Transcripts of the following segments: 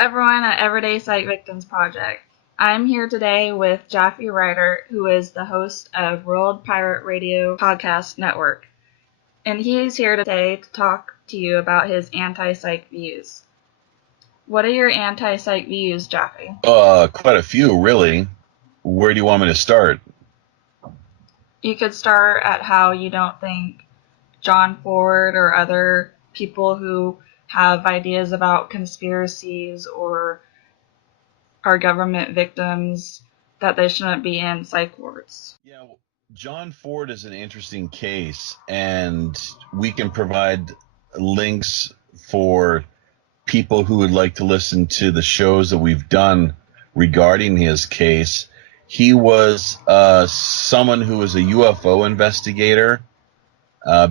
everyone at Everyday Psych Victims Project. I'm here today with Japhy Ryder, who is the host of World Pirate Radio Podcast Network. And he's here today to talk to you about his anti-psych views. What are your anti-psych views, Japhy? Quite a few, really. Where do you want me to start? You could start at how you don't think John Ford or other people who have ideas about conspiracies or are government victims, that they shouldn't be in psych wards. Yeah, John Ford is an interesting case, and we can provide links for people who would like to listen to the shows that we've done regarding his case. He was someone who was a UFO investigator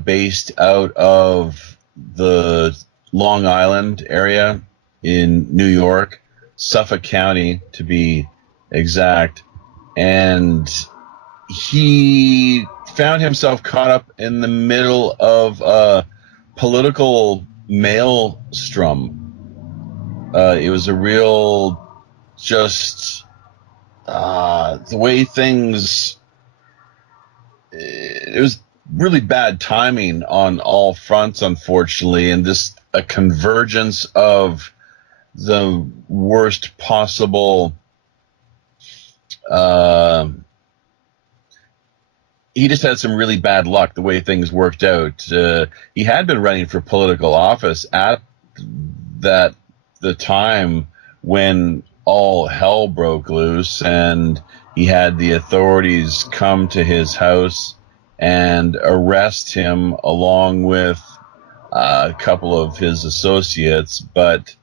based out of the Long Island area in New York, Suffolk County to be exact, and he found himself caught up in the middle of a political maelstrom. It was a real, just the way things, it was really bad timing on all fronts, unfortunately, and just a convergence of the worst possible. He just had some really bad luck the way things worked out. He had been running for political office at the time when all hell broke loose, and he had the authorities come to his house and arrest him along with a couple of his associates. But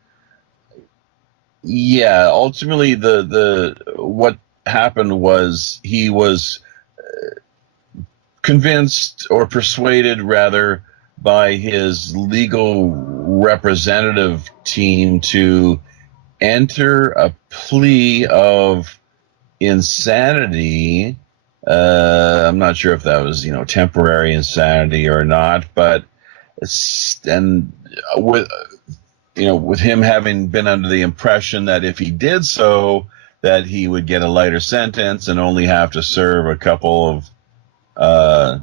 yeah, ultimately the what happened was he was convinced, or persuaded rather, by his legal representative team to enter a plea of insanity. I'm not sure if that was, temporary insanity or not, but with him having been under the impression that if he did so, that he would get a lighter sentence and only have to serve a couple of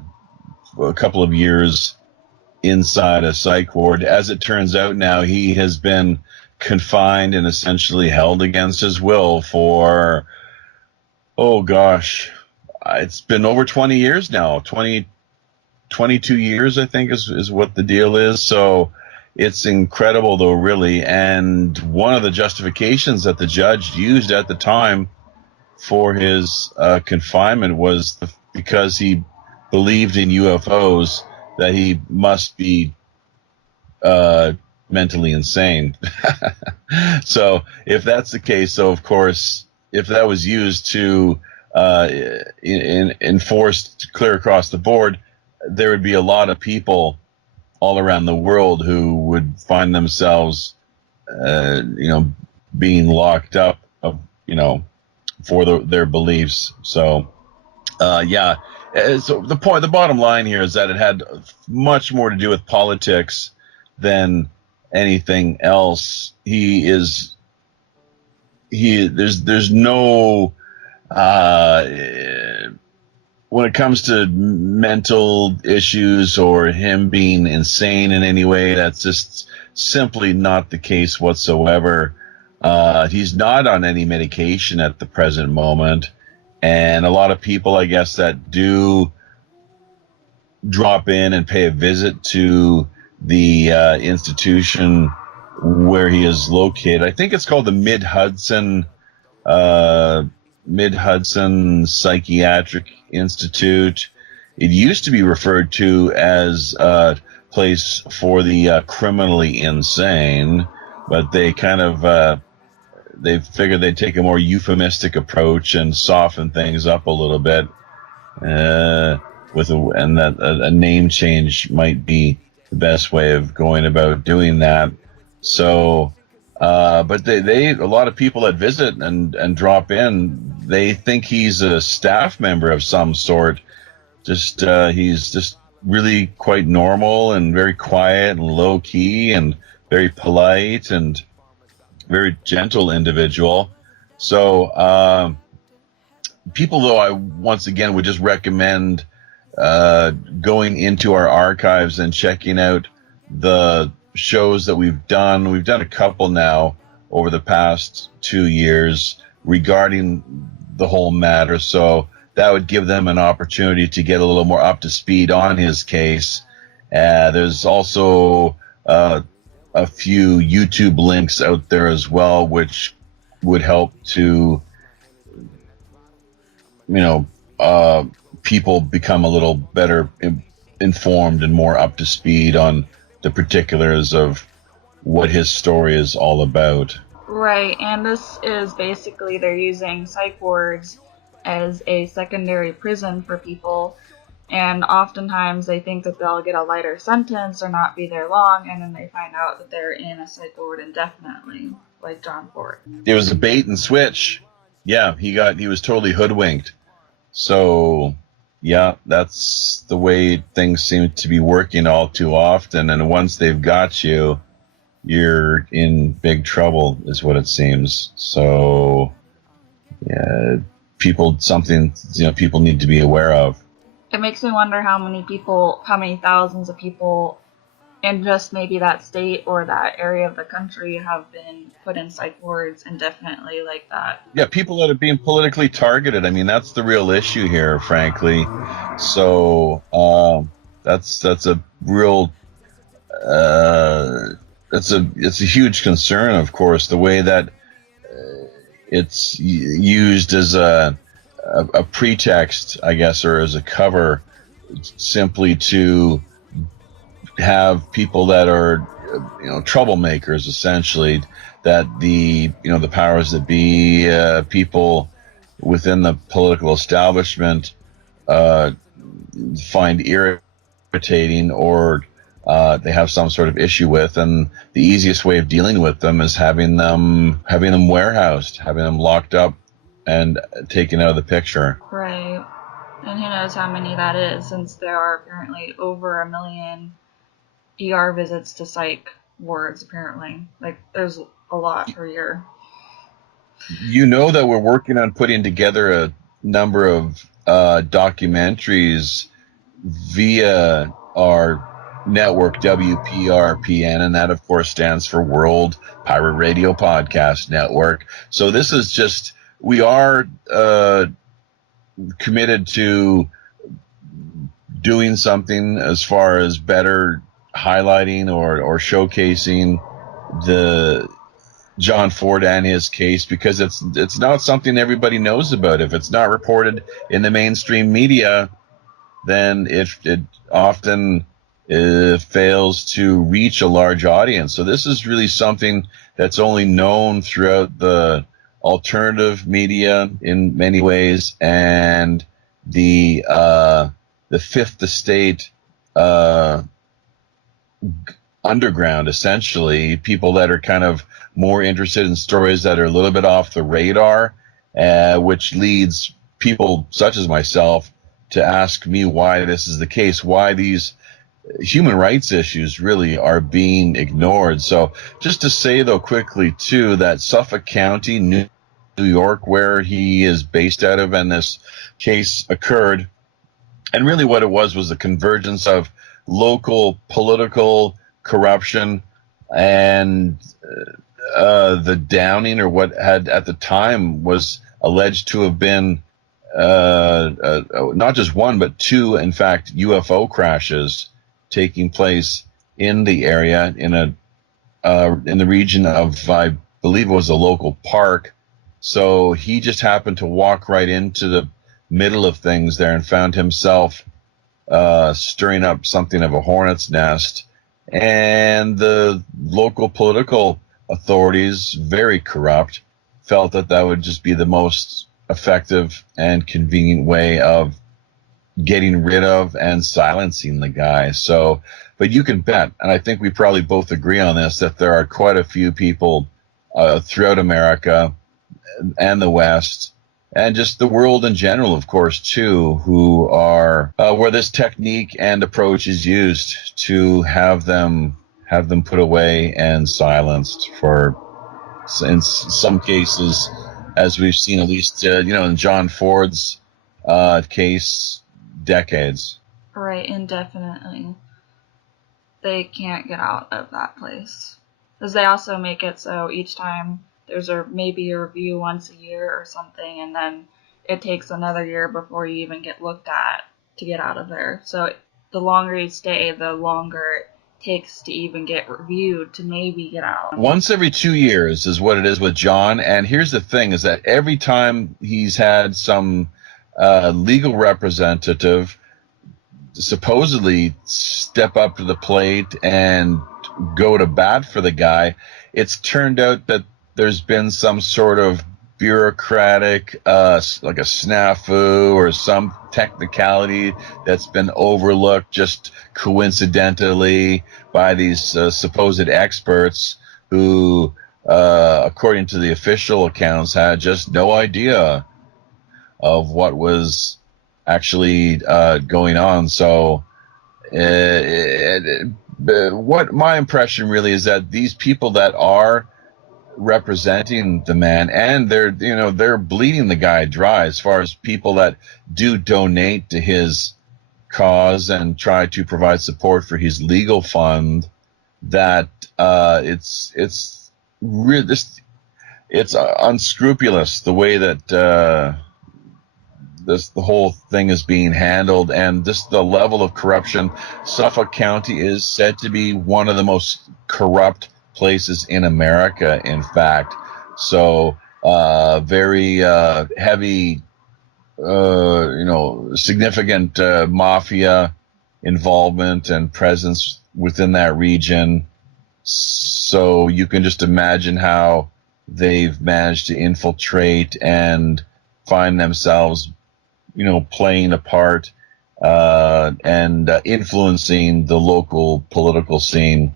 years inside a psych ward. As it turns out now, he has been confined and essentially held against his will for, it's been over 20 years now. 22 years, I think, is what the deal is. So it's incredible, though, really. And one of the justifications that the judge used at the time for his confinement was because he believed in UFOs, that he must be mentally insane. So if that's the case, so of course, if that was used to enforce clear across the board, there would be a lot of people all around the world who would find themselves, being locked up, for their beliefs. So, yeah. So the bottom line here is that it had much more to do with politics than anything else. There's no, when it comes to mental issues or him being insane in any way, that's just simply not the case whatsoever. He's not on any medication at the present moment. And a lot of people, I guess, that do drop in and pay a visit to the institution where he is located. I think it's called the Mid-Hudson Psychiatric Institute. It used to be referred to as a place for the criminally insane, but they kind of they figured they'd take a more euphemistic approach and soften things up a little bit, and that a name change might be the best way of going about doing that. So, but a lot of people that visit and drop in, they think he's a staff member of some sort. He's just really quite normal and very quiet and low key and very polite, and very gentle individual. So people, though, I once again would just recommend going into our archives and checking out the shows that we've done. We've done a couple now over the past 2 years regarding the whole matter. So that would give them an opportunity to get a little more up to speed on his case. There's also a few YouTube links out there as well, which would help to, people become a little better informed and more up to speed on the particulars of what his story is all about. Right, and this is basically they're using psych wards as a secondary prison for people, and oftentimes they think that they'll get a lighter sentence or not be there long, and then they find out that they're in a psych ward indefinitely, like John Ford. It was a bait and switch. Yeah, he was totally hoodwinked. So, yeah, that's the way things seem to be working all too often, and once they've got you, you're in big trouble, is what it seems. So, yeah, people need to be aware of. It makes me wonder how many thousands of people in just maybe that state or that area of the country have been put in psych wards indefinitely like that. Yeah, people that are being politically targeted. I mean, that's the real issue here, frankly. So, that's a real, it's a huge concern, of course, the way that it's used as a pretext, I guess, or as a cover, simply to have people that are, troublemakers, essentially, that the powers that be, people within the political establishment, find irritating, or they have some sort of issue with, and the easiest way of dealing with them is having them warehoused, having them locked up and taken out of the picture. Right. And who knows how many that is, since there are apparently over 1 million ER visits to psych wards, apparently. Like, there's a lot per year. You know that we're working on putting together a number of documentaries via our network, WPRPN, and that, of course, stands for World Pirate Radio Podcast Network. So this is just, we are committed to doing something as far as better highlighting or showcasing the John Ford and his case, because it's not something everybody knows about. If it's not reported in the mainstream media, then it often fails to reach a large audience. So this is really something that's only known throughout the alternative media in many ways, and the Fifth Estate underground, essentially, people that are kind of more interested in stories that are a little bit off the radar, which leads people such as myself to ask me why this is the case, why these human rights issues really are being ignored. So just to say, though, quickly, too, that Suffolk County, New York, where he is based out of, and this case occurred, and really what it was a convergence of local political corruption and the downing, or what had at the time was alleged to have been not just one but two, in fact, UFO crashes taking place in the area, in the region of, I believe it was a local park. So he just happened to walk right into the middle of things there and found himself stirring up something of a hornet's nest. And the local political authorities, very corrupt, felt that would just be the most effective and convenient way of getting rid of and silencing the guy. So, but you can bet, and I think we probably both agree on this, that there are quite a few people throughout America and the West, and just the world in general, of course, too, who are where this technique and approach is used to have them put away and silenced for in some cases, as we've seen, at least in John Ford's case, decades. Right, indefinitely. They can't get out of that place. Because they also make it so each time there's maybe a review once a year or something, and then it takes another year before you even get looked at to get out of there. So the longer you stay, the longer it takes to even get reviewed to maybe get out. Once every 2 years is what it is with John. And here's the thing, is that every time he's had some legal representative supposedly step up to the plate and go to bat for the guy, it's turned out that there's been some sort of bureaucratic, like a snafu or some technicality that's been overlooked just coincidentally by these supposed experts who, according to the official accounts, had just no idea of what was actually going on. So what my impression really is that these people that are representing the man, and they're bleeding the guy dry as far as people that do donate to his cause and try to provide support for his legal fund, that it's unscrupulous the way that the whole thing is being handled, and just the level of corruption. Suffolk County is said to be one of the most corrupt places in America, in fact. So very heavy, significant mafia involvement and presence within that region. So you can just imagine how they've managed to infiltrate and find themselves, playing a part and influencing the local political scene.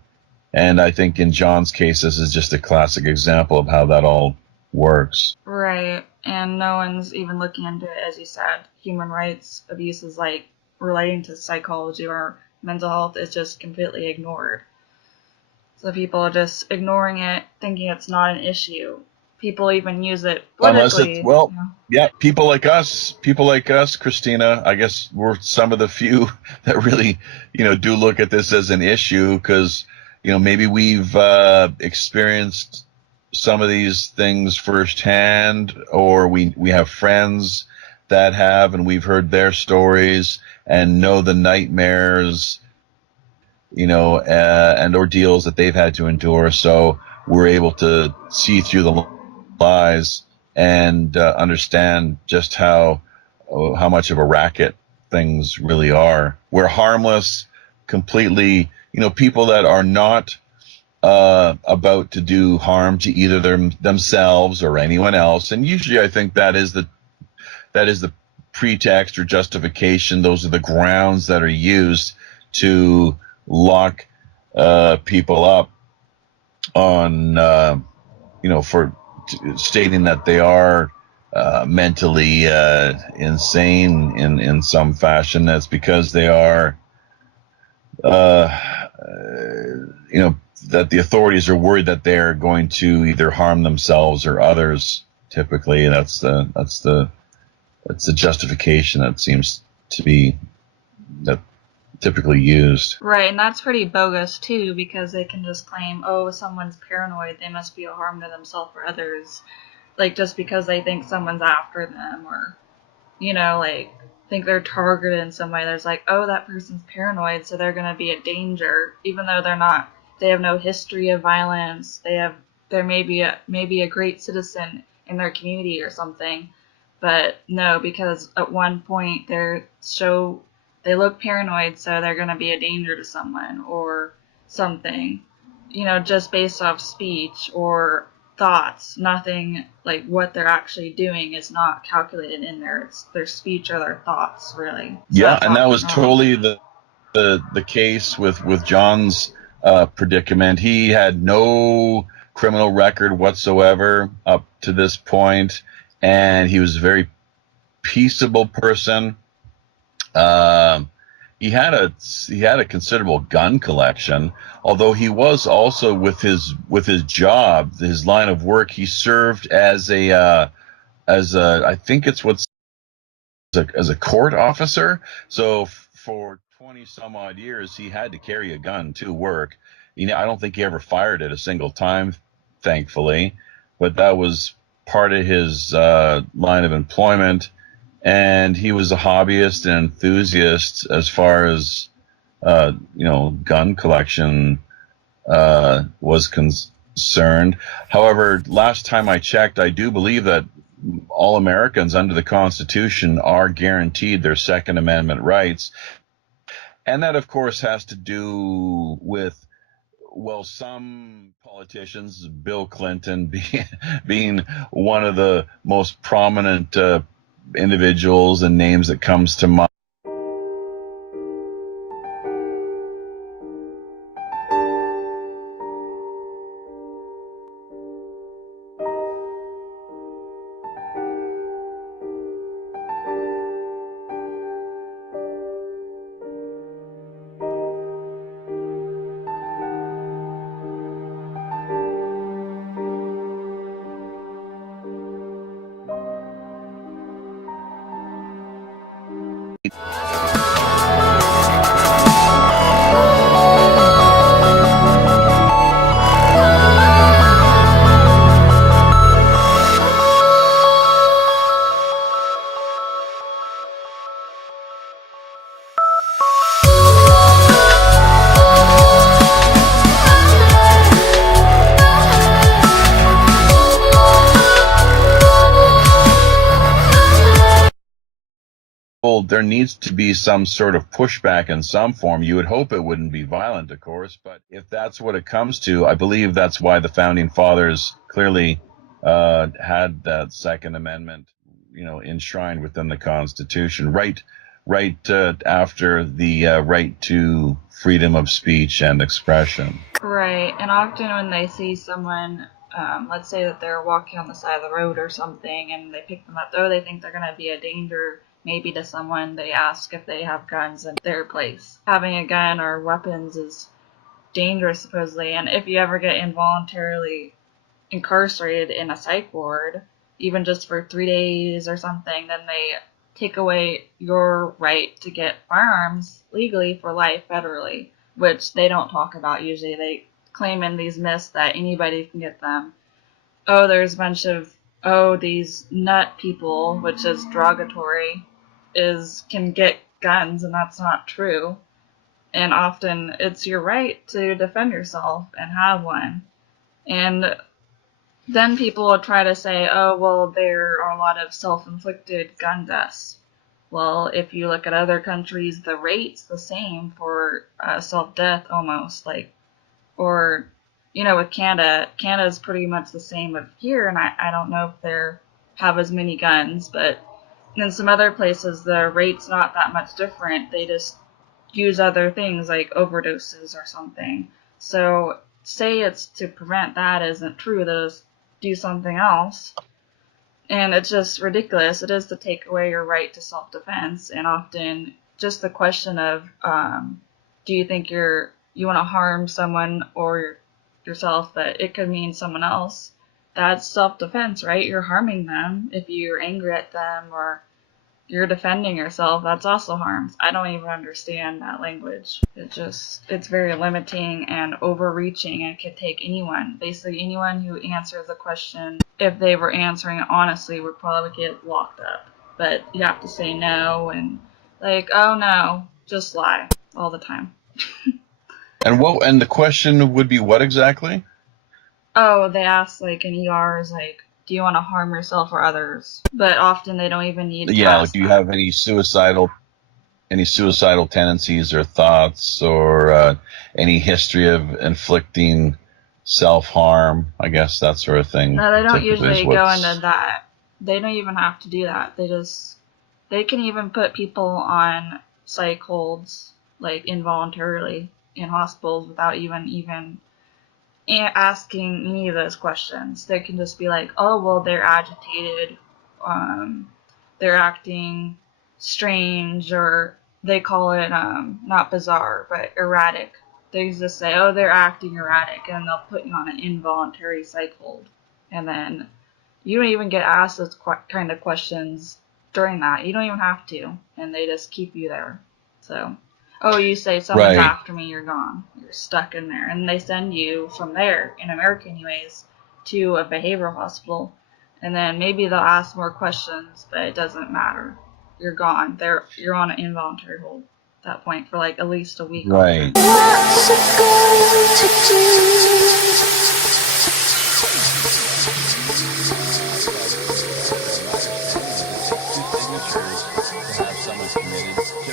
And I think in John's case, this is just a classic example of how that all works. Right, and no one's even looking into it, as you said. Human rights abuses like relating to psychology or mental health is just completely ignored. So people are just ignoring it, thinking it's not an issue. People even use it politically. People like us, Christina, I guess we're some of the few that really, do look at this as an issue because, maybe we've experienced some of these things firsthand, or we have friends that have, and we've heard their stories and know the nightmares, and ordeals that they've had to endure. So we're able to see through the lies and understand just how much of a racket things really are. We're harmless, completely, people that are not about to do harm to either themselves or anyone else. And usually I think that is the pretext or justification. Those are the grounds that are used to lock people up on, for stating that they are mentally insane in some fashion. That's because they are, that the authorities are worried that they're going to either harm themselves or others. Typically, that's the justification that seems to be typically used. Right, and that's pretty bogus too, because they can just claim, oh, someone's paranoid, they must be a harm to themselves or others, like just because they think someone's after them, or think they're targeted in some way. There's like, oh, that person's paranoid, so they're going to be a danger, even though they're not. They have no history of violence. They're maybe a great citizen in their community or something, but no, because at one point they look paranoid, so they're going to be a danger to someone or something, just based off speech or thoughts. Nothing like what they're actually doing is not calculated in there. It's their speech or their thoughts, really. Yeah, and that was totally the case with John's predicament. He had no criminal record whatsoever up to this point, and he was a very peaceable person. he had a considerable gun collection, although he was also with his job, his line of work, he served as a I think it's what's as a court officer. So for 20 some odd years, he had to carry a gun to work. I don't think he ever fired it a single time, thankfully, but that was part of his line of employment. And he was a hobbyist and enthusiast as far as gun collection was concerned. However, last time I checked, I do believe that all Americans under the Constitution are guaranteed their Second Amendment rights. And that, of course, has to do with, well, some politicians, Bill Clinton being one of the most prominent individuals and names that comes to mind. There needs to be some sort of pushback in some form. You would hope it wouldn't be violent, of course, but if that's what it comes to, I believe that's why the founding fathers clearly had that Second Amendment, enshrined within the Constitution, right after the right to freedom of speech and expression. Right, and often when they see someone, let's say that they're walking on the side of the road or something, and they pick them up, they think they're going to be a danger maybe to someone, they ask if they have guns in their place. Having a gun or weapons is dangerous, supposedly, and if you ever get involuntarily incarcerated in a psych ward, even just for 3 days or something, then they take away your right to get firearms legally for life federally, which they don't talk about usually. They claim in these myths that anybody can get them. Oh, there's a bunch of, these nut people, which is derogatory, can get guns, and that's not true. And often it's your right to defend yourself and have one. And then people will try to say, oh, well, there are a lot of self-inflicted gun deaths. Well, if you look at other countries, the rate's the same for self-death almost. Or, with Canada's pretty much the same of here, and I don't know if they have as many guns, but in some other places, the rate's not that much different. They just use other things like overdoses or something. So, say it's to prevent that isn't true. They'll just do something else. And it's just ridiculous. It is to take away your right to self-defense, and often just the question of, do you think you want to harm someone or yourself, but it could mean someone else. That's self-defense, right? You're harming them if you're angry at them or you're defending yourself. That's also harm. I don't even understand that language. It's very limiting and overreaching, and could take anyone. Basically, anyone who answers a question, if they were answering it honestly, would probably get locked up. But you have to say no and oh no, just lie all the time. And the question would be what exactly? Oh, they ask in ERs do you want to harm yourself or others? But often they don't even need to ask do you have any suicidal tendencies or thoughts, or any history of inflicting self-harm, I guess, that sort of thing. No, they don't usually go into that. They don't even have to do that. They can even put people on psych holds, involuntarily in hospitals without even asking any of those questions. They can just be oh, well, they're agitated, they're acting strange, or they call it not bizarre, but erratic. They just say, oh, they're acting erratic, and they'll put you on an involuntary psych hold. And then you don't even get asked those kind of questions during that. You don't even have to, and they just keep you there. So, oh, you say someone's Right. after me, you're gone. You're stuck in there. And they send you from there, in America anyways, to a behavioral hospital. And then maybe they'll ask more questions, but it doesn't matter. You're gone. You're on an involuntary hold at that point for like at least a week. Right. What's it going to do?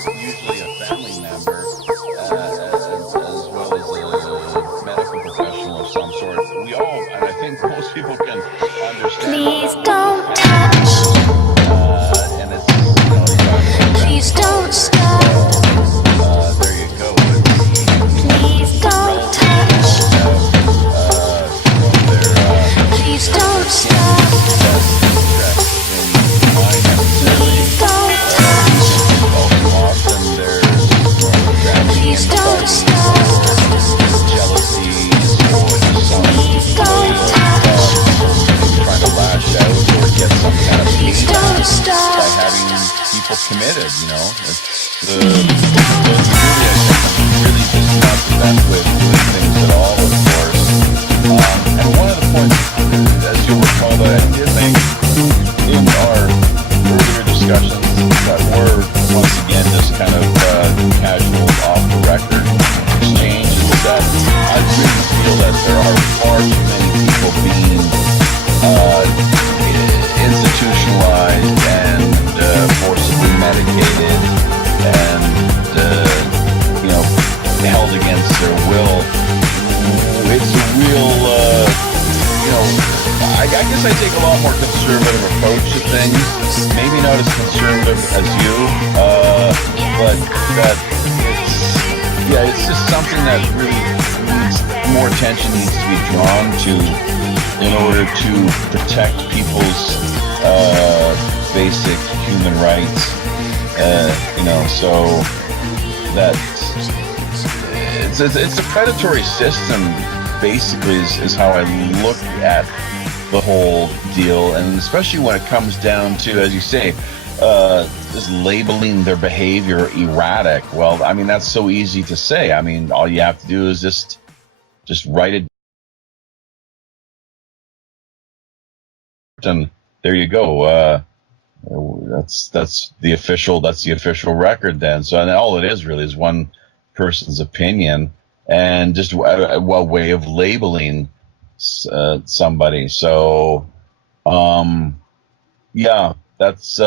Usually a family member, as well as a medical professional of some sort. We all, and I think most people can understand. Please don't touch. And it's, you know, Please don't stop. there you go. Please don't touch. Please don't stop. Please don't touch. Please don't stop. Jealousy or Please don't touch. trying to lash out or get some kind of Please payback don't by stop. having people committed, you know. It's Please don't really, really just not the best way of doing things at all, of course. And one of the points, as you'll recall, that I did make in our earlier discussions that were, once again, just kind of casual, off-the-record exchange, is that I really feel that there are far too many people being institutionalized and forcibly medicated and, you know, held against their will. It's a real, you know, I guess I take a lot more conservative approach to things. Maybe not as conservative as you, but that it's just something that really needs more attention needs to be drawn to in order to protect people's basic human rights. You know, so that it's a predatory system. Basically, is how I look at the whole deal, and especially when it comes down to, as you say, just labeling their behavior erratic. Well, I mean, that's so easy to say. I mean, all you have to do is just write it, and there you go. That's the official record then. So, and all it is really is one person's opinion and just a way of labeling somebody. So, yeah, that's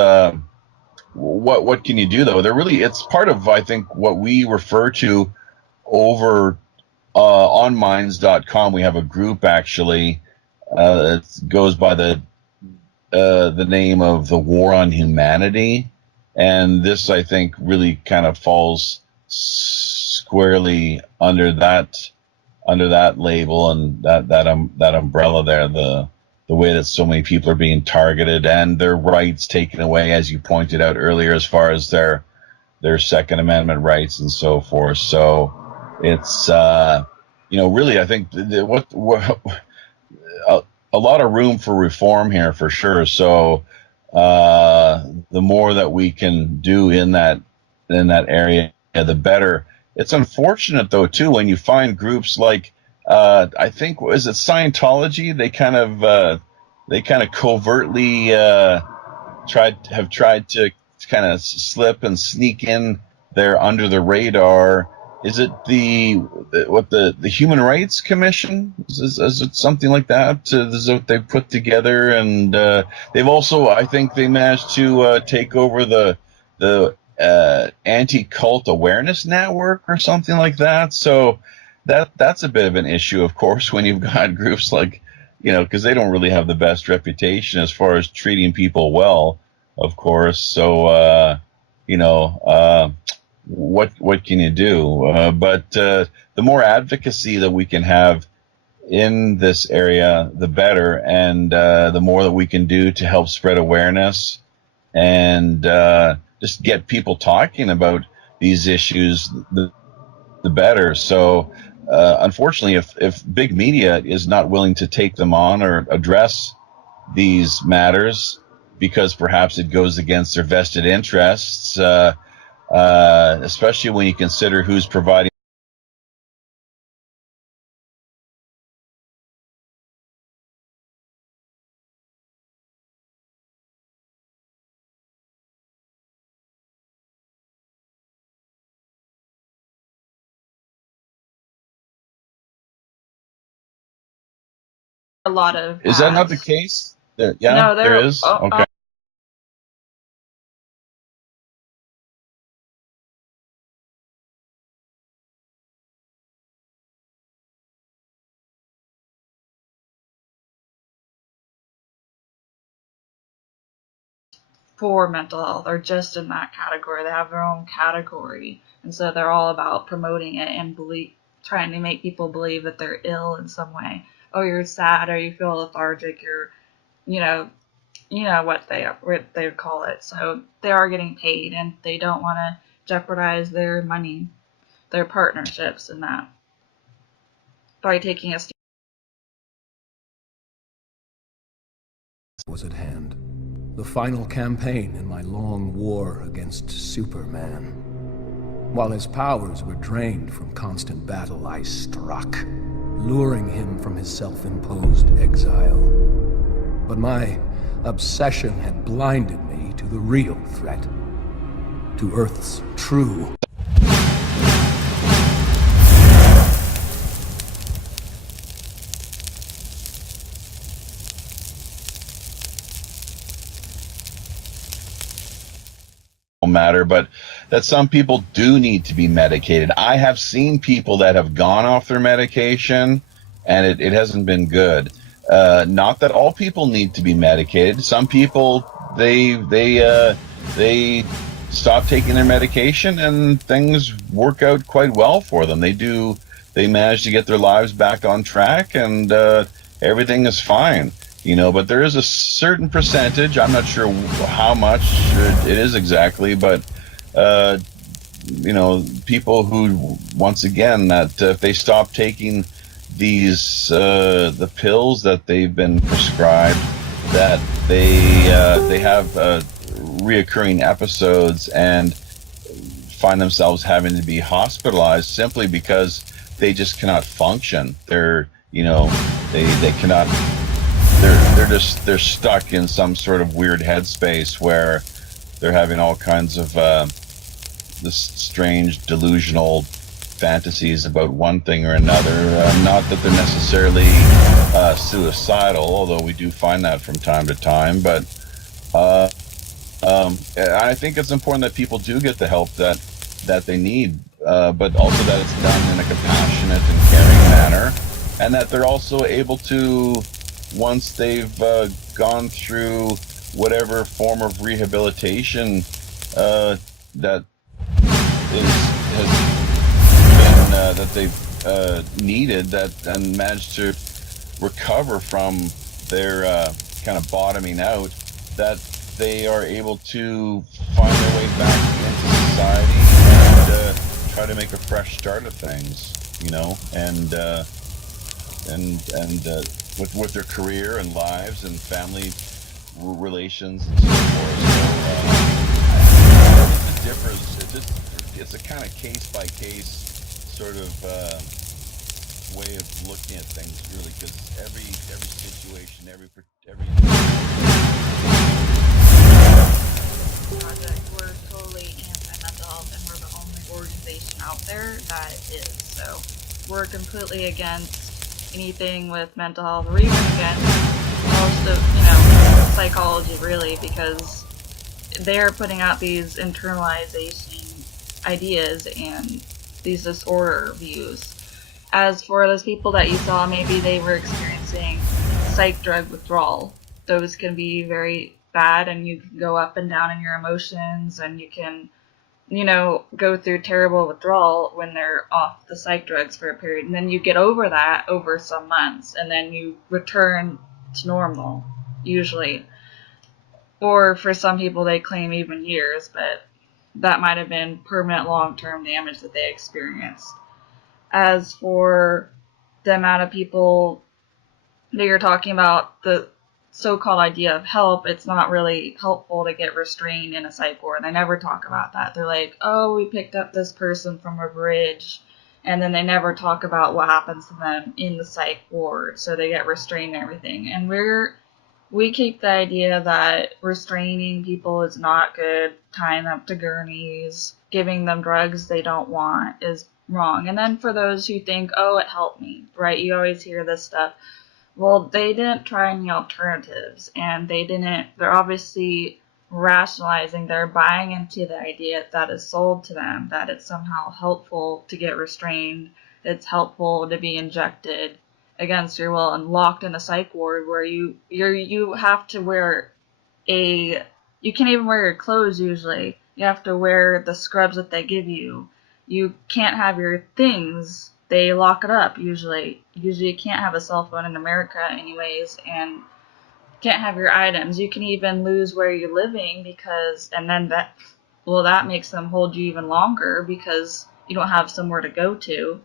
what can you do though? It's part of, I think, what we refer to over on minds.com. We have a group actually. It goes by the name of the War on Humanity, and this, I think, really kind of falls squarely under that label and that umbrella there. The way that so many people are being targeted and their rights taken away, as you pointed out earlier, as far as their Second Amendment rights and so forth. So it's you know, really, I think a lot of room for reform here for sure. So the more that we can do in that area, the better. It's unfortunate though too when you find groups like I think, is it Scientology? They kind of covertly have tried to kind of slip and sneak in there under the radar. Is it the Human Rights Commission? Is it something like that? This is what they've put together, and they've also, I think, they managed to take over the Anti-Cult Awareness Network or something like that. So that's a bit of an issue, of course, when you've got groups like, you know, because they don't really have the best reputation as far as treating people well, of course. So you know. What can you do? But the more advocacy that we can have in this area, the better, and the more that we can do to help spread awareness and just get people talking about these issues, the better. So, unfortunately, if big media is not willing to take them on or address these matters because perhaps it goes against their vested interests, especially when you consider who's providing A lot of Is that not the ads. case? Yeah, No, there they're is. Okay. for mental health are just in that category. They have their own category, and so they're all about promoting it and trying to make people believe that they're ill in some way. Oh, you're sad, or you feel lethargic, you're, you know, what they call it. So they are getting paid, and they don't want to jeopardize their money, their partnerships, in that by taking a stand. Was at hand. The final campaign in my long war against Superman. While his powers were drained from constant battle, I struck, luring him from his self-imposed exile. But my obsession had blinded me to the real threat, to Earth's true. Matter, but that some people do need to be medicated. I have seen people that have gone off their medication and it hasn't been good. Not that all people need to be medicated. Some people they stop taking their medication and things work out quite well for them. They manage to get their lives back on track and everything is fine. But there is a certain percentage, I'm not sure how much it is exactly, but, people who, once again, that if they stop taking the pills that they've been prescribed, that they have reoccurring episodes and find themselves having to be hospitalized simply because they just cannot function. They cannot. They're stuck in some sort of weird headspace where they're having all kinds of this strange delusional fantasies about one thing or another. Not that they're necessarily suicidal, although we do find that from time to time. But I think it's important that people do get the help that they need, but also that it's done in a compassionate and caring manner, and that they're also able to, once they've gone through whatever form of rehabilitation that has been that they've needed, and managed to recover from their kind of bottoming out, that they are able to find their way back into society and try to make a fresh start of things, and with their career and lives and family relations and so forth. So it differs. It's a kind of case by case sort of way of looking at things, really, because every situation, every Project, we're totally anti-mental health, and we're the only organization out there that is. So we're completely against anything with mental health, or even against most of psychology, really, because they're putting out these internalization ideas and these disorder views. As for those people that you saw, maybe they were experiencing psych drug withdrawal. Those can be very bad, and you can go up and down in your emotions, and you can, go through terrible withdrawal when they're off the psych drugs for a period. And then you get over that over some months, and then you return to normal, usually. Or for some people, they claim even years, but that might have been permanent long-term damage that they experienced. As for the amount of people that you're talking about, the so-called idea of help, it's not really helpful to get restrained in a psych ward. They never talk about that. They're like, oh, we picked up this person from a bridge, and then they never talk about what happens to them in the psych ward, so they get restrained and everything. And we keep the idea that restraining people is not good, tying them up to gurneys, giving them drugs they don't want is wrong. And then for those who think, oh, it helped me, right? You always hear this stuff. Well, they didn't try any alternatives, and they're obviously rationalizing, they're buying into the idea that is sold to them, that it's somehow helpful to get restrained, it's helpful to be injected against your will and locked in a psych ward where you have to wear you can't even wear your clothes usually. You have to wear the scrubs that they give you. You can't have your things. They lock it up usually. Usually you can't have a cell phone in America anyways, and can't have your items. You can even lose where you're living and then that makes them hold you even longer because you don't have somewhere to go to.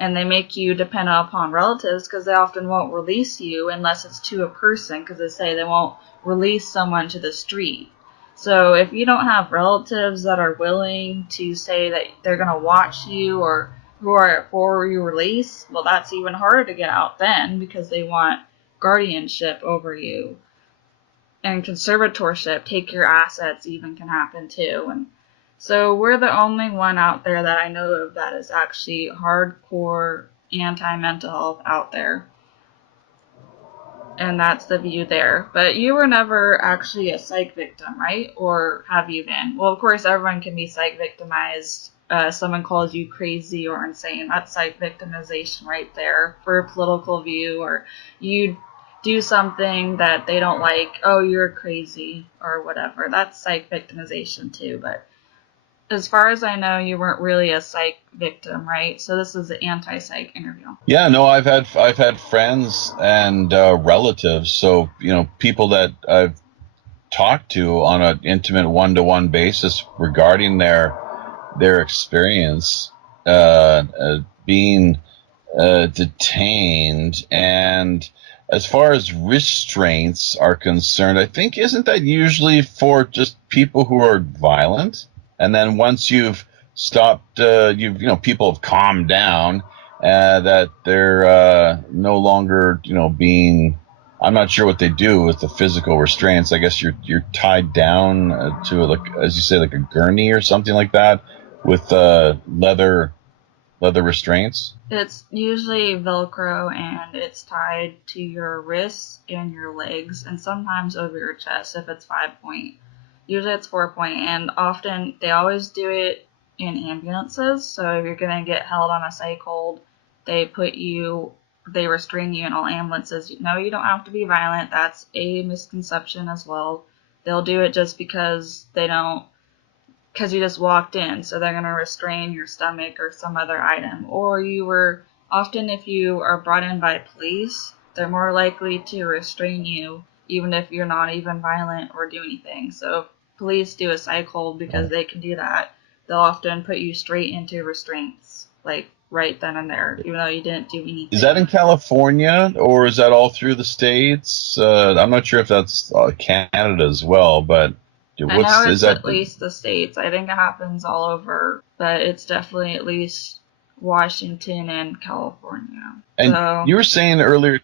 And they make you depend upon relatives because they often won't release you unless it's to a person, because they say they won't release someone to the street. So if you don't have relatives that are willing to say that they're going to watch you or who are for your release, well, that's even harder to get out then because they want guardianship over you. And conservatorship, take your assets, even can happen too. And so we're the only one out there that I know of that is actually hardcore anti-mental health out there. And that's the view there. But you were never actually a psych victim, right? Or have you been? Well, of course, everyone can be psych victimized. Someone calls you crazy or insane. That's psych victimization right there for a political view. Or you do something that they don't like. Oh, you're crazy or whatever. That's psych victimization too. But as far as I know, you weren't really a psych victim, right? So this is an anti-psych interview. Yeah, no, I've had friends and relatives, so people that I've talked to on an intimate one-to-one basis regarding their experience being detained. And as far as restraints are concerned, I think isn't that usually for just people who are violent? And then once you've stopped, people have calmed down, that they're no longer, being. I'm not sure what they do with the physical restraints. I guess you're tied down to like, as you say, like a gurney or something like that with leather restraints. It's usually Velcro, and it's tied to your wrists and your legs, and sometimes over your chest if it's 5-point. Usually it's 4-point, and often they always do it in ambulances. So if you're gonna get held on a psych hold, they restrain you in all ambulances. No, you don't have to be violent. That's a misconception as well. They'll do it just because because you just walked in, so they're going to restrain your stomach or some other item. Or often if you are brought in by police, they're more likely to restrain you even if you're not even violent or do anything. So if police do a psych hold because they can do that, they'll often put you straight into restraints, like right then and there, even though you didn't do anything. Is that in California, or is that all through the States? I'm not sure if that's Canada as well, but I know it's at least the States. I think it happens all over, but it's definitely at least Washington and California. And so, you were saying earlier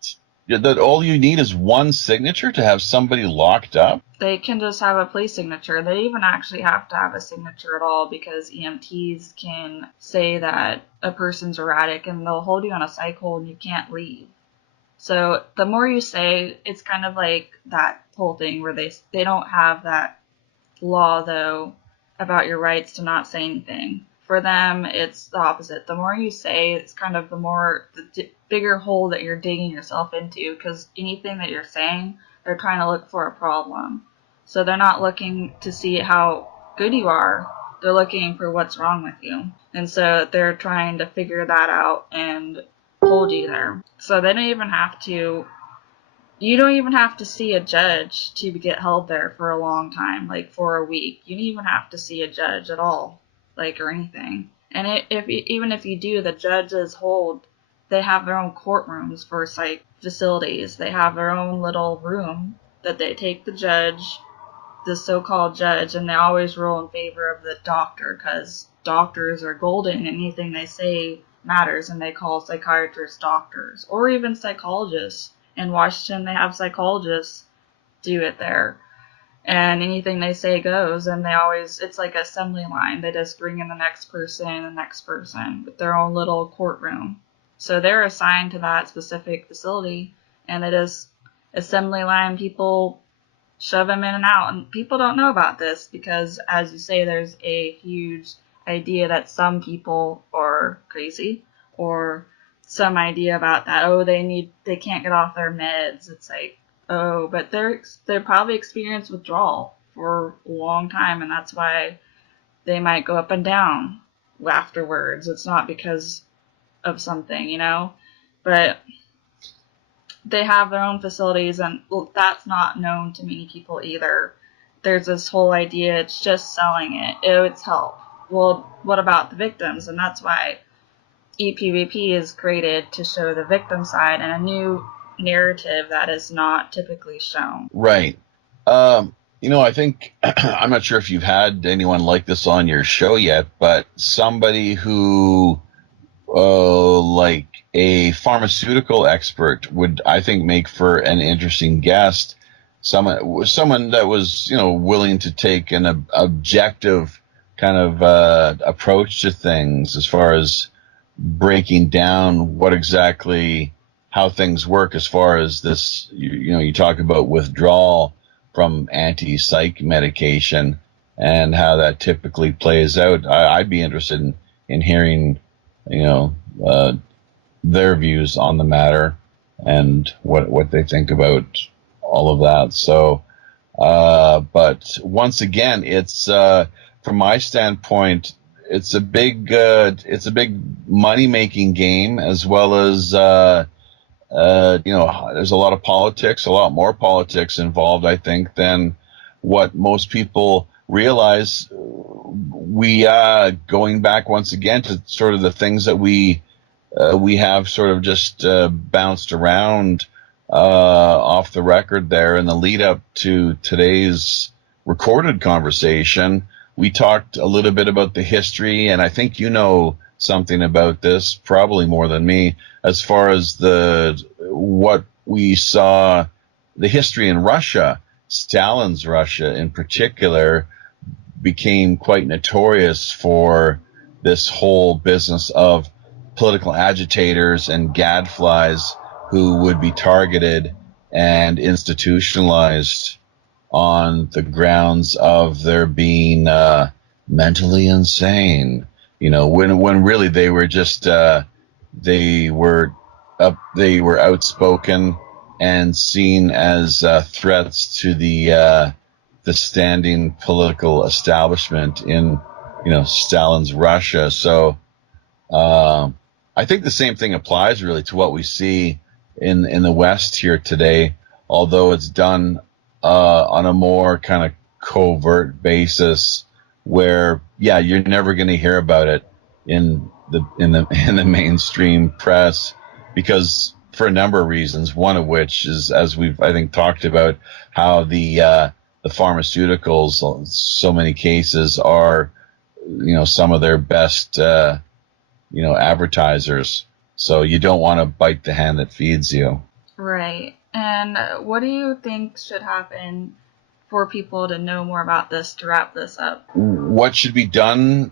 that all you need is one signature to have somebody locked up? They can just have a police signature. They even actually have to have a signature at all because EMTs can say that a person's erratic and they'll hold you on a psych hold and you can't leave. So the more you say, it's kind of like that whole thing where they don't have that law, though, about your rights to not say anything. For them, it's the opposite. The more you say, it's kind of the bigger hole that you're digging yourself into, because anything that you're saying, they're trying to look for a problem. So they're not looking to see how good you are. They're looking for what's wrong with you. And so they're trying to figure that out and hold you there. So they don't even have to You don't even have to see a judge to get held there for a long time, like for a week. You don't even have to see a judge at all, like, or anything. And even if you do, the judges they have their own courtrooms for psych facilities. They have their own little room that they take the judge, the so-called judge, and they always rule in favor of the doctor because doctors are golden and anything they say matters, and they call psychiatrists doctors, or even psychologists. In Washington, they have psychologists do it there, and anything they say goes, and it's like assembly line. They just bring in the next person with their own little courtroom. So they're assigned to that specific facility, and they just assembly line people, shove them in and out. And people don't know about this because, as you say, there's a huge idea that some people are crazy, or some idea about that. Oh, they can't get off their meds. It's like, oh, but they're probably experienced withdrawal for a long time, and that's why they might go up and down afterwards. It's not because of something, but they have their own facilities, and that's not known to many people either. There's this whole idea it's just selling it. Oh, it's help. Well, what about the victims? And that's why EPVP is created, to show the victim side and a new narrative that is not typically shown. Right. I think, I'm not sure if you've had anyone like this on your show yet, but somebody who, like a pharmaceutical expert would, I think, make for an interesting guest. Someone that was, willing to take an objective kind of approach to things as far as breaking down how things work as far as this, you talk about withdrawal from anti-psych medication and how that typically plays out. I'd be interested in hearing, their views on the matter and what they think about all of that. So, but once again, it's, from my standpoint, it's a big money-making game, as well as, there's a lot of politics, a lot more politics involved, I think, than what most people realize. We, going back once again to sort of the things that we have sort of just, bounced around, off the record there in the lead up to today's recorded conversation. We talked a little bit about the history, and I think you know something about this, probably more than me, as far as what we saw, the history in Russia. Stalin's Russia in particular became quite notorious for this whole business of political agitators and gadflies who would be targeted and institutionalized on the grounds of their being mentally insane. When really they were just they were outspoken and seen as threats to the standing political establishment in Stalin's Russia. So I think the same thing applies really to what we see in the West here today, although it's done on a more kind of covert basis, where you're never going to hear about it in the mainstream press, because for a number of reasons. One of which is, as we've I think talked about, how the pharmaceuticals, so many cases, are some of their best advertisers. So you don't want to bite the hand that feeds you. Right. And what do you think should happen for people to know more about this, to wrap this up? What should be done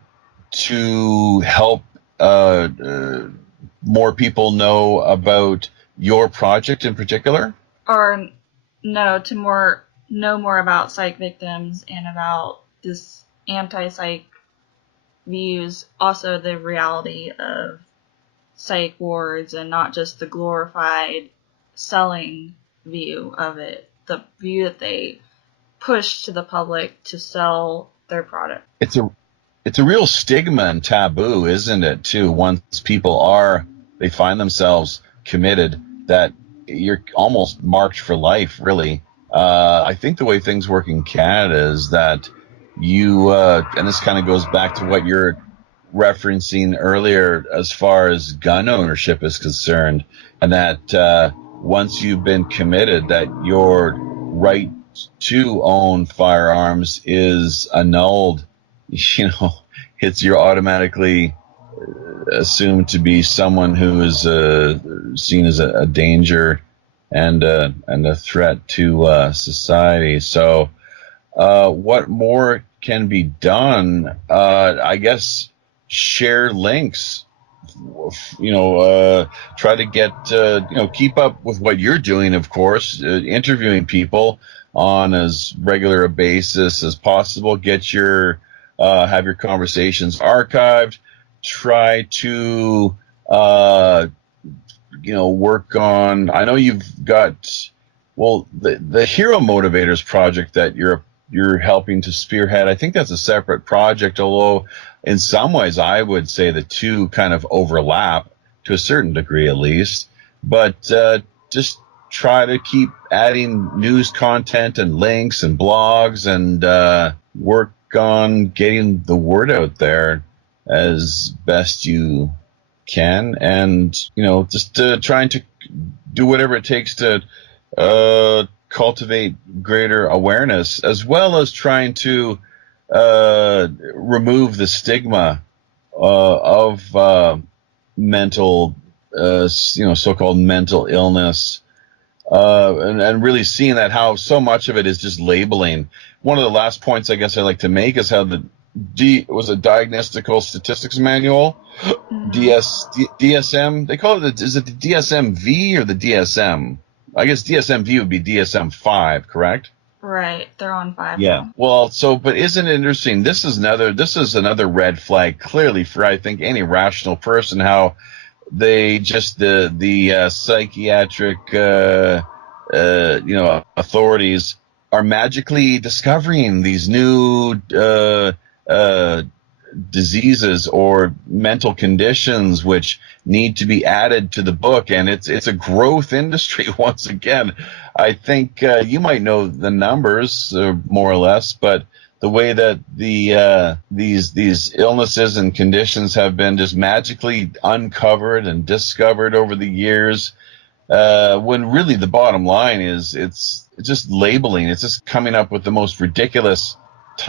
to help more people know about your project in particular? Or no, to know more about psych victims and about this anti-psych views, also the reality of psych wards, and not just the glorified selling view of it, the view that they push to the public to sell their product. It's a real stigma and taboo, isn't it, too? Once people they find themselves committed, that you're almost marked for life, really. I think the way things work in Canada is that you, and this kind of goes back to what you're referencing earlier as far as gun ownership is concerned, and that once you've been committed, that your right to own firearms is annulled. You know, you're automatically assumed to be someone who is seen as a danger and a threat to society. So, what more can be done? I guess share links. Try to get keep up with what you're doing. Of course, interviewing people on as regular a basis as possible. Get your have your conversations archived. Try to work on. I know you've got the Hero Motivators project that you're helping to spearhead. I think that's a separate project, although in some ways I would say the two kind of overlap to a certain degree at least. But just try to keep adding news content and links and blogs and work on getting the word out there as best you can, and just trying to do whatever it takes to cultivate greater awareness, as well as trying to remove the stigma of mental, so-called mental illness, and really seeing that how so much of it is just labeling. One of the last points I guess I like to make is how the Diagnostical Statistics Manual, DSM. They call it. Is it the DSM-V or the DSM? I guess DSM-V would be DSM-5, correct? Right, they're on 5. Yeah. Now. Well, but isn't it interesting? This is another red flag, clearly, for I think any rational person. How they just the psychiatric authorities are magically discovering these new diseases or mental conditions which need to be added to the book, and it's a growth industry once again. I think you might know the numbers more or less, but the way that these illnesses and conditions have been just magically uncovered and discovered over the years, when really the bottom line is it's just labeling. It's just coming up with the most ridiculous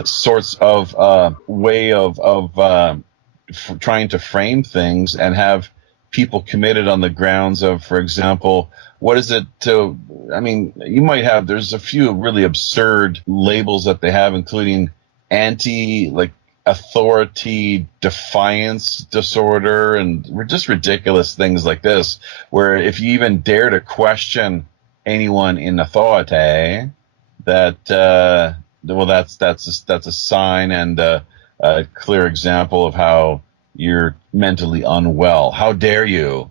sorts of way of trying to frame things and have people committed on the grounds of, for example, what is it to, I mean, you might have, there's a few really absurd labels that they have, including authority defiance disorder and just ridiculous things like this, where if you even dare to question anyone in authority, that's a sign and a clear example of how you're mentally unwell. How dare you?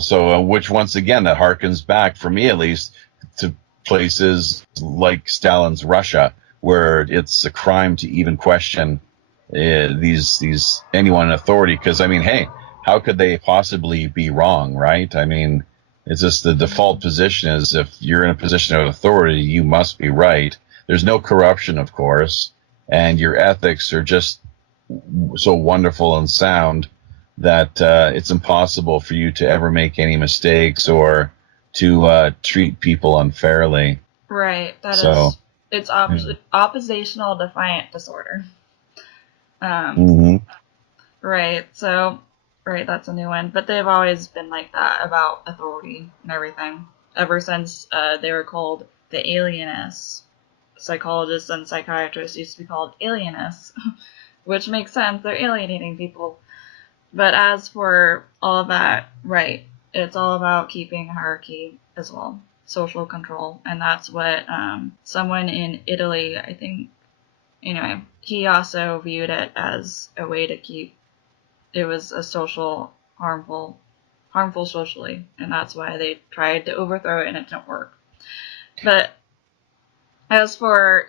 So which once again that harkens back, for me at least, to places like Stalin's Russia, where it's a crime to even question these anyone in authority. Because I mean, hey, how could they possibly be wrong, right? I mean, it's just the default position is if you're in a position of authority, you must be right. There's no corruption, of course, and your ethics are just so wonderful and sound that it's impossible for you to ever make any mistakes or to treat people unfairly. Right. It's oppositional defiant disorder. Right. So, right, that's a new one. But they've always been like that about authority and everything, ever since they were called the alienists. Psychologists and psychiatrists used to be called alienists, which makes sense. They're alienating people. But as for all of that, right, it's all about keeping hierarchy as well, social control. And that's what someone in Italy, I think, anyway, he also viewed it as a way to keep, it was a harmful socially. And that's why they tried to overthrow it and it didn't work. But as for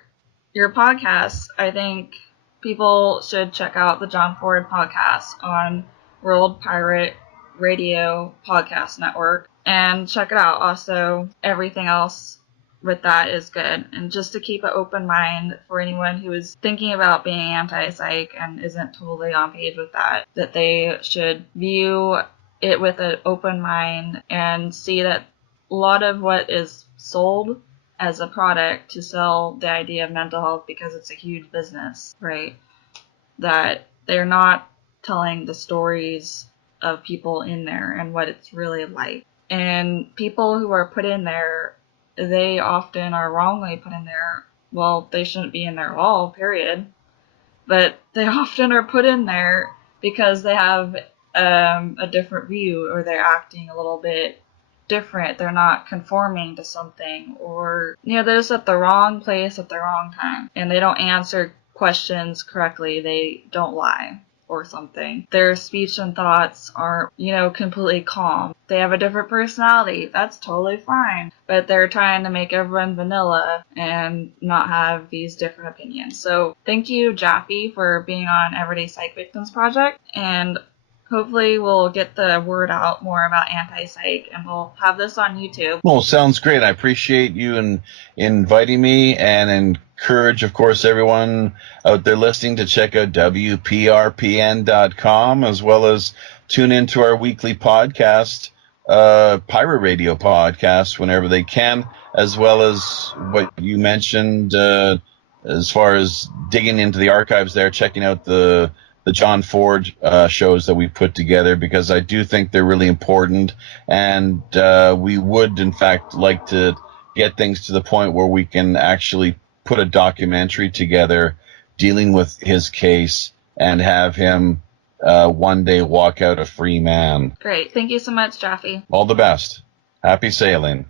your podcast, I think people should check out the John Ford podcast on World Pirate Radio Podcast Network. and check it out. Also, everything else with that is good. And just to keep an open mind for anyone who is thinking about being anti-psych and isn't totally on page with that they should view it with an open mind and see that a lot of what is sold as a product to sell the idea of mental health, because it's a huge business, right? That they're not telling the stories of people in there and what it's really like. And people who are put in there, they often are wrongly put in there. Well, they shouldn't be in there at all, period. But they often are put in there because they have a different view, or they're acting a little bit different. They're not conforming to something, or they're just at the wrong place at the wrong time, and they don't answer questions correctly. They don't lie or something. Their speech and thoughts aren't, completely calm. They have a different personality. That's totally fine. But they're trying to make everyone vanilla and not have these different opinions. So thank you, Japhy, for being on Everyday Psych Victims Project. And hopefully we'll get the word out more about Anti-Psych, and we'll have this on YouTube. Well, sounds great. I appreciate you inviting me, and encourage, of course, everyone out there listening to check out WPRPN.com, as well as tune into our weekly podcast, Pirate Radio podcast, whenever they can, as well as what you mentioned as far as digging into the archives there, checking out the John Ford shows that we put together, because I do think they're really important, and we would, in fact, like to get things to the point where we can actually put a documentary together dealing with his case and have him one day walk out a free man. Great. Thank you so much, Japhy. All the best. Happy sailing.